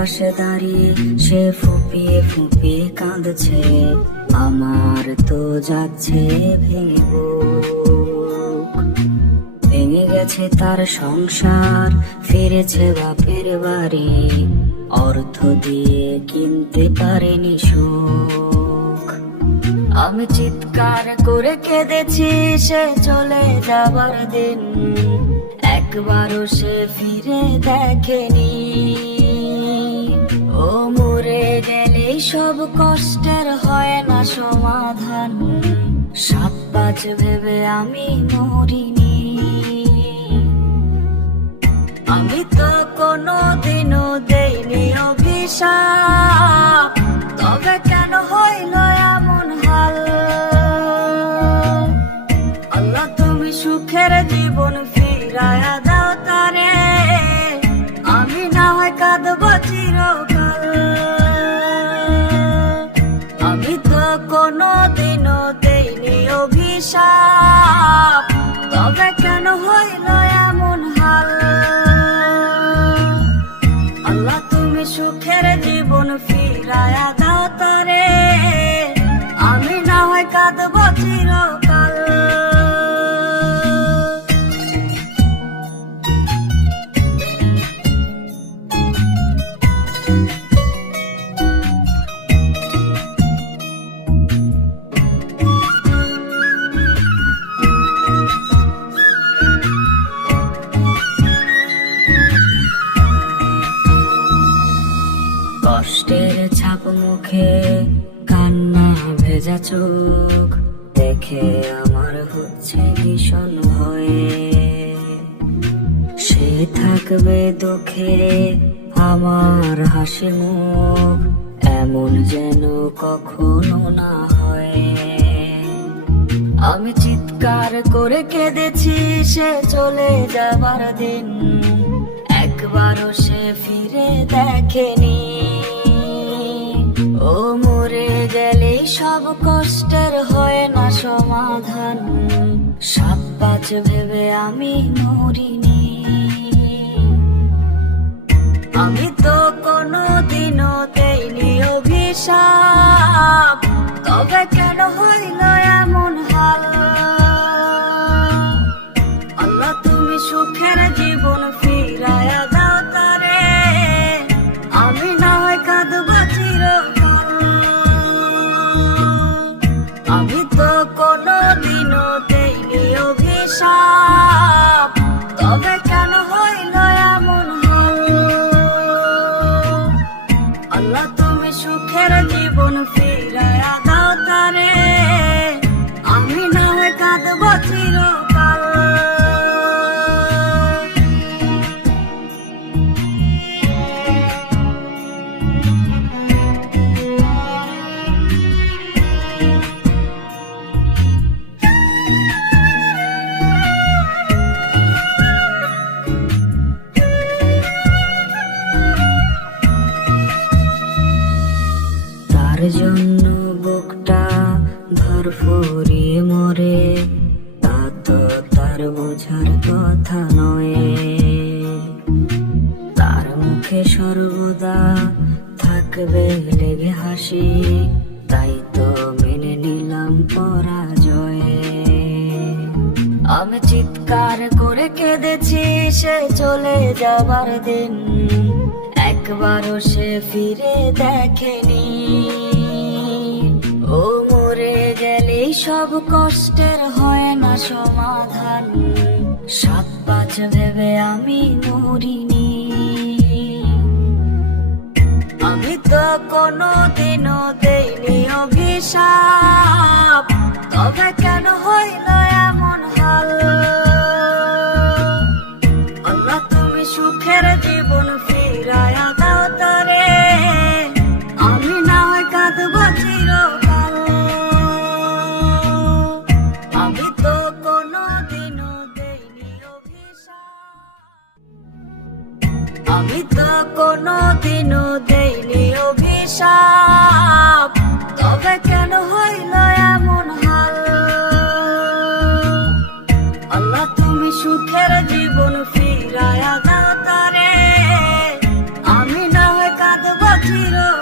পাশে দাঁড়িয়ে সে ফুপিয়ে ফুপিয়ে কাঁদছে, আমার তো যাচ্ছে ভেঙে বুক। ভেঙে গেছে তার সংসার, ফিরেছে বাপের বাড়ি, অর্থ দিয়ে কিনতে পারেনি সুখ। আমি চিৎকার করে কেঁদেছি সে চলে যাবার দিন, একবারও সে ফিরে দেখেনি। ও মরে গেলেই সব কষ্টের হয় না সমাধান, সাত পাঁচ ভেবে আমি মরিনি। আমি তো কোনোদিনও দেইনি অভিশাপ, তবে কেন হইল এমন হাল? আল্লাহ তুমি সুখের জীবন ফিরায়া দাও তারে, আমি না হয় কাঁদব চিরকাল। আমি তো কোনোদিনও দেইনি অভিশাপ, তবে কেন হইল এমন হাল? আল্লাহ তুমি সুখের জীবন ফিরায়া দাও তারে, আমি না হয় কাঁদব চিরকাল। কষ্টের ছাপ মুখে, কান্না ভেজা চোখ, দেখে আমার হচ্ছে ভীষণ ভয়ে। সে থাকবে দুঃখে আমার হাসি মুখ, এমন যেন কখনো না হয়। আমি চিৎকার করে কেঁদেছি সে চলে যাবার দিন, একবারও সে ফিরে দেখেনি। ও মরে গেলেই সব কষ্টের হয় না সমাধান, সাত পাঁচ ভেবে আমি মরিনি। আমি তো কোনোদিনও দেইনি অভিশাপ, তবে কেন হইল এমন হাল? আল্লাহ তুমি সুখের জীবন ফিরায়া দাও তারে, আমি না হয় কাঁদব চিরকাল। আমি তো কোনোদিনও দেইনি অভিশাপ, তবে কেন হইল এমন হাল? আল্লাহ তুমি সুখের জীবন ফিরায়া দাও তারে, আমি না হয় কাঁদব চিরকাল। তার জন্য বুকটা ধরফরিয়ে মরে, তা তো তার বোঝার কথা নয়। তার মুখে সর্বদা থাকবে লেগে হাসি, তাই তো মেনে নিলাম পরাজয়ে। আমি চিৎকার করে কেঁদেছি সে চলে যাবার দিন, একবারও সে ফিরে দেখেনি। ও মরে গেলেই সব কষ্টের হয় না সমাধান, সাত পাঁচ ভেবে আমি মরিনি। আমি তো কোনোদিনও দেইনি অভিশাপ, তবে কেন হইল এমন হাল? আল্লাহ তুমি সুখের জীবন ফিরায়া দাও তারে, আমি না হয় কাঁদব চিরকাল। আমি তো কোনোদিনও দেইনি অভিশাপ, আমি তো কোনোদিনও দেইনি অভিশাপ, তবে কেন হইল এমন হাল? আল্লাহ তুমি সুখের জীবন ফিরায়া দাও তারে, আমি না হয় চির